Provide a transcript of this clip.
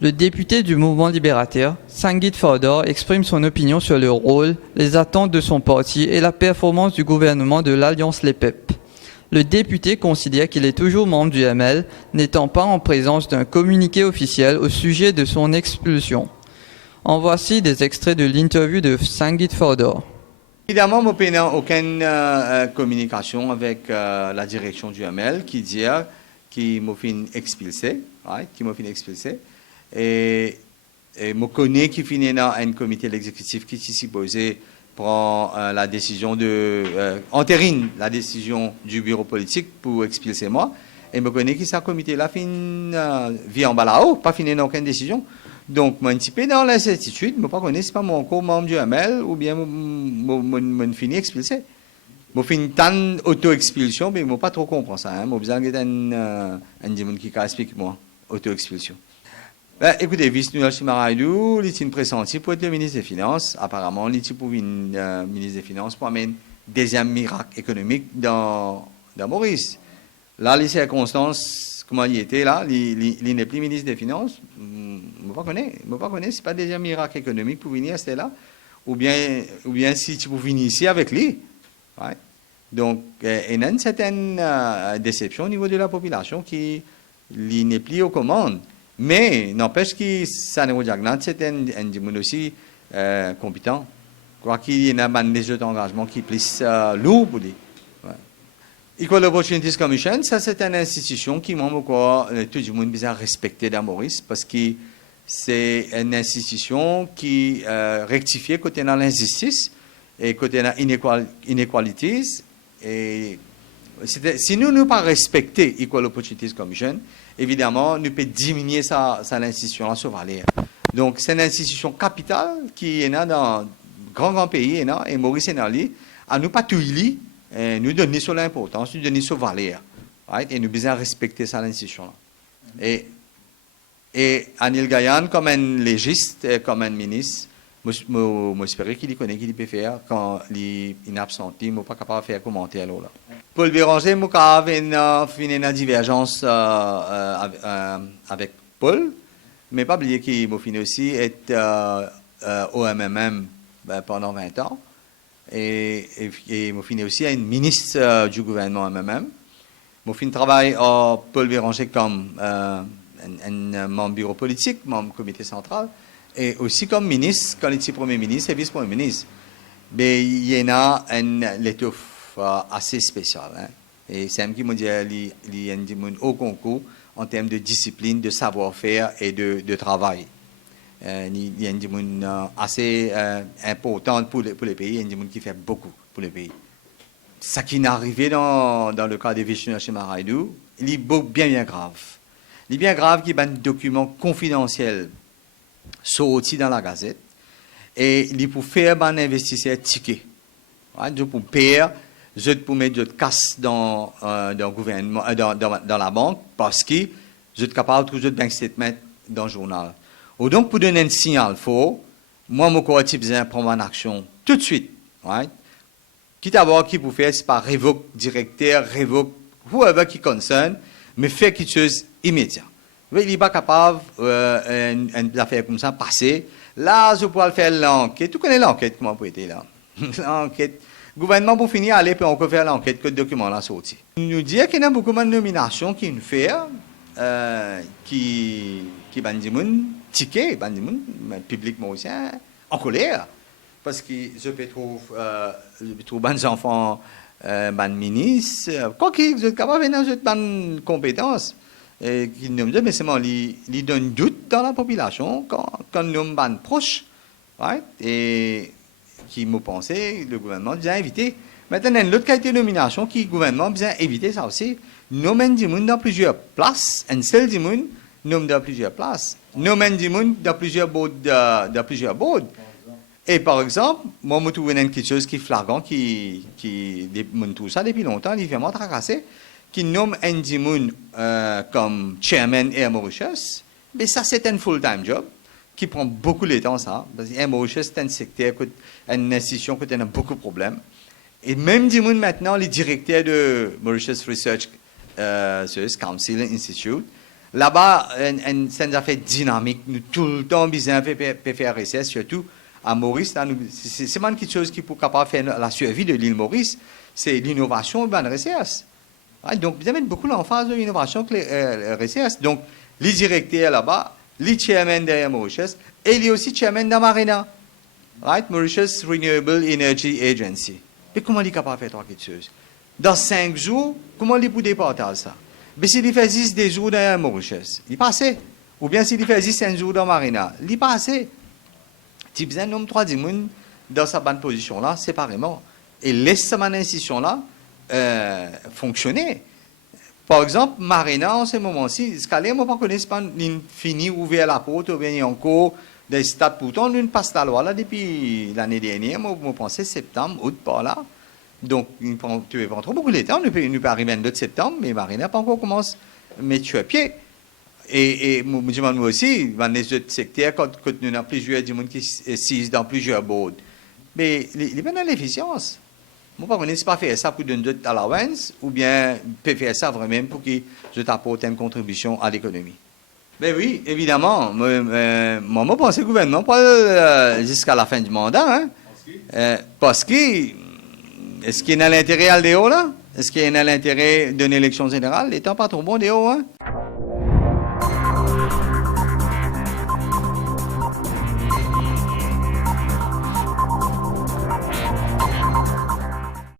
Le député du mouvement libérateur, Sangeet Fodor, exprime son opinion sur le rôle, les attentes de son parti et la performance du gouvernement de l'Alliance Les Peuples. Le député considère qu'il est toujours membre du ML, n'étant pas en présence d'un communiqué officiel au sujet de son expulsion. En voici des extraits de l'interview de Sangeet Fodor. Évidemment, je n'ai aucune communication avec la direction du ML qui dit qu'il m'a fait expulser, et je connais qu'il finit dans un comité exécutif qui est supposé prendre la décision entérine la décision du bureau politique pour expulser moi, et je connais que ce comité-là vit en bas là-haut, pas fini dans aucune décision. Donc, moi, un petit peu dans l'incertitude, je ne connais pas mon membre du ML ou bien je finis expulsé. Je finis tant auto-expulsion, mais je ne pas trop comprendre ça. Je besoin d'un qui explique moi, auto-expulsion. Écoutez, vice-nuel Chimaraidou, il est pressenti pour être le ministre des Finances. Apparemment, il est pour être ministre des Finances pour amener deuxième miracle économique dans Maurice. Là, les circonstances, comment il était là, il n'est plus ministre des Finances. Je ne connais, c'est pas déjà un miracle économique pour venir rester là, ou bien si tu peux venir ici avec lui. Ouais. Donc, il y a une certaine déception au niveau de la population qui n'est plus aux commandes. Mais n'empêche que ça n'est pas c'est un aussi compétent. Je crois qu'il y a des engagements qui sont plus lourds pour lui. Equal Opportunities Commission, ça c'est une institution qui tout le monde besoin respecter dans Maurice parce que c'est une institution qui rectifie côté dans l'injustice et côté dans l'inégalité. Et si nous ne pas respecter Equal Opportunities Commission, évidemment, nous pouvons diminuer l'institution sur valeur. Donc, c'est une institution capitale qui est dans grand pays et Maurice est dans lui, à nous pas tout nous donner sur l'importance, nous donner sur valeur. Right? Et nous besoin respecter ça l'institution. Et Anil Gayan, comme un légiste, comme un ministre, j'espère qu'il connaît qu'il peut faire quand il est absent, il n'est pas capable de faire commentaire là. Paul Béranger, je fini une divergence avec Paul, mais pas oublier qu'il m'a fini aussi être au MMM pendant 20 ans. Et m'a fini aussi à une ministre du gouvernement MMM. M'a fini travail à Paul Béranger comme un membre bureau politique, membre comité central, et aussi comme ministre, quand il était premier ministre et vice-premier ministre. Mais il y en a l'étoffe assez spécial. Hein. Et c'est un qui m'a dit qu'il y a un haut concours en termes de discipline, de savoir-faire et de travail. Il y a un monde assez important pour les pays, il y a un monde qui fait beaucoup pour les pays. Ce qui est arrivé dans le cas de Vishnu Chimaraidou, il est bien grave. Il est bien grave qu'il y ait un document confidentiel sorti dans la gazette et il pour faire un investisseur ticket. Pour payer, pour mettre de casse dans le gouvernement, dans la banque parce que je suis capable de trouver de bank statement dans le journal. Ou donc, pour donner un signal fort, moi, mon correctif besoin de prendre une action tout de suite. Right? Quitte à voir qui pour faire, c'est pas révoque directeur, révoque whoever qui concerne, mais faire quelque chose immédiat. Il n'est pas capable une affaire comme ça passer. Là, je pourrais faire l'enquête. Tu connais l'enquête, comment peut être là? L'enquête. Le gouvernement, pour finir, aller peut encore faire l'enquête que le document là sorti. Nous dit qu'il y a beaucoup de nominations qui nous font, qui bandimoun ticket, bandimoun public mauricien en colère parce que je peux trouver des enfants ban ministres quoi qu'ils soient capables de ban compétences et qui nous disent mais c'est moi ils donnent doute dans la population quand nous ban proches right? Et qui me pensaient le gouvernement bien éviter maintenant l'autre qualité de nomination qui le gouvernement bien éviter ça aussi nous mènent dans plusieurs places un seul dimoun nomme dans plusieurs places. Nous menons dans plusieurs boards. Et par exemple, moi, je trouve quelque chose qui est flagrant, qui tout ça depuis longtemps, il est vraiment tracassé, qui nomme un dimoun comme chairman Air Mauritius. Mais ça, c'est un full-time job qui prend beaucoup de temps, ça. Parce que Air Mauritius, c'est un secteur, une institution qui a beaucoup de problèmes. Et même dimoun maintenant, les directeurs de Mauritius Research Council Institute, Là-bas, c'est une affaire dynamique. Nous, tout le temps, besoin de faire recherche, surtout à Maurice. C'est une chose qui peut capable faire la survie de l'île Maurice, c'est l'innovation et la recherche. Donc, vous avez beaucoup l'emphase de l'innovation que les recherche. Donc, les directeurs là-bas, les chairman de Mauritius, et il y a aussi chairman de Marina, right? Mauritius Renewable Energy Agency. Mais comment il est capable de faire quelque chose? Dans 5 jours, comment il peut départager ça? Mais s'il fait 10 des jours dans Mauritius, il passe. Ou bien s'il fait 10 jours dans Marina, il passe. Tu as besoin de 3 personnes dans sa bonne position-là, séparément. Et laisse cette institution-là fonctionner. Par exemple, Marina, en ce moment-ci, ce qu'elle ne connaît pas, il finit ouvert la porte, ou bien il y a encore des stades. Pourtant, nous passe la loi là depuis l'année dernière, moi, je pensais septembre, août, par là. Donc, tu prends trop beaucoup de temps, nous peut arriver le 2 septembre, mais Marina n'a pas encore commencé à mettre sur pied. Et moi aussi, dans les autres secteurs, quand nous avons plusieurs gens qui sont dans plusieurs boards, mais il y a l'efficience. Moi, je ne sais pas faire ça pour donner d'autres allowance, ou bien peut faire ça vraiment pour que je t'apporte une contribution à l'économie. Ben oui, évidemment. Moi, je pense que le gouvernement pas jusqu'à la fin du mandat. Hein, parce que, est-ce qu'il y a l'intérêt à l'EO là? Est-ce qu'il y a l'intérêt d'une élection générale? L'État pas trop bon d'EO, hein?